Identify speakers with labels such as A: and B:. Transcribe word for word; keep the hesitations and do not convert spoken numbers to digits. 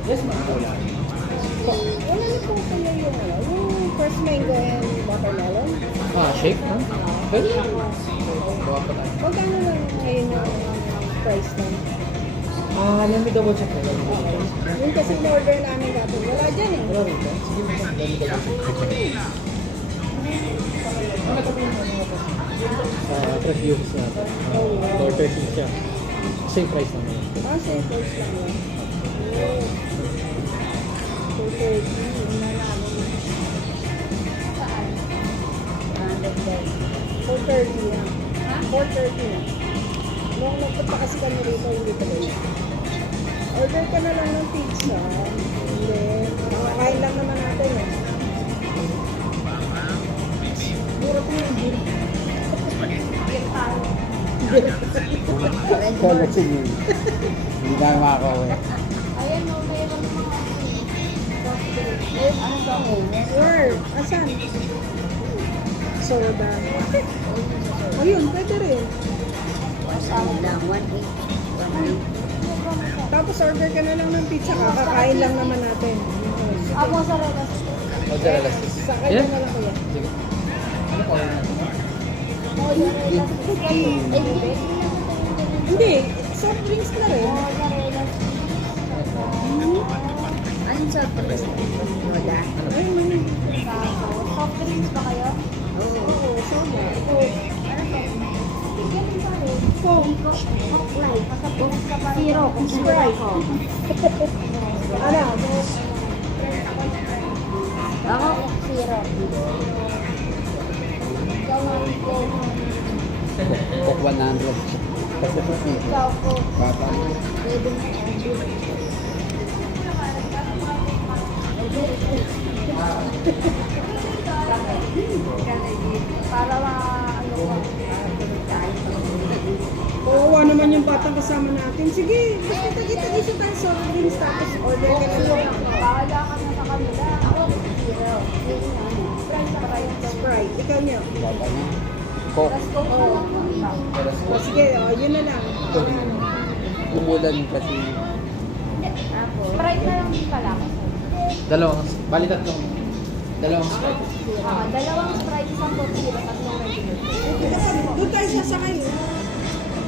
A: Yes, ma'am. Wala.
B: Wala na po pala yung, ano, yung first mango and watermelon.
A: Ah, shake, ha? Pwede na. Bawa pa tayo.
B: Magkano lang ngayon yung price lang?
A: Ah, let me double check na lang.
B: Okay. Yung kasi order namin dati, wala dyan eh.
A: Wala rin ba? Sige, ma'am. Let me double check. Ano ito po yung ano ito? Ah, fresh yogis natin. four thirty siya. Same price naman.
B: Ah, same price lang yun. two thirty, yun na namin. Saan? Ah, nagday. four thirty yan. Ha? four thirty na. Nung nagpunta kasi kami rito, hindi pa rin. Order ka na lang ng pizza. And then, makakain lang naman natin eh. Mura po yung beer. Beer tayo.
C: Kaya sige. Hindi tayo makakawa.
B: Ayan o, mayroon mga eh, ano ba mo? Word. Asan? Soda. Ayun, pwede rin.
D: Ano lang, one eight.
B: Tapos order ka na lang ng pizza, kakakain lang naman natin. Ako sa relas.
A: Mozzarella cheese.
B: Sa kanya
A: Yeah?
B: na lang kuya.
A: Sige. Ano po?
B: Hindi, soft drinks na rin.
D: Anong sa pagkas? Wala.
B: Ay, mami.
E: Soft drinks ba kayo?
D: Oo.
B: Oo, soda.
E: Ano to? Bigyan mo pa rin.
B: Coke.
E: Sprite. Masapos ka pa rin.
B: Zero. Sprite. Ano?
D: Ako?
E: Zero. Ikaw ang Coke.
C: Coke one hundred.
E: Ikaw Coke.
C: Bata.
E: Pwede mo. Para ma ano ko.
B: Oo, naman yung batang kasama natin. Sige, basta tagi-tagi siya tayo soft drinks tapos order ka na lang.
E: Bahala ka na sa kanila. Ako, zero. Yun nga. Sprite sa kayo.
B: Sprite. Ikaw niyo.
C: Bata na. Coke.
E: Tapos Coke na lang pumili.
B: O sige, o, yun na lang.
C: Umulan kasi.
E: Sprite na lang din pala.
A: Dalawang, bali tatlong. Dalawang sprite.
E: Ah, dalawang Sprite, isang Coke, zero, tatlong regular.
B: Doon tayo sasakay.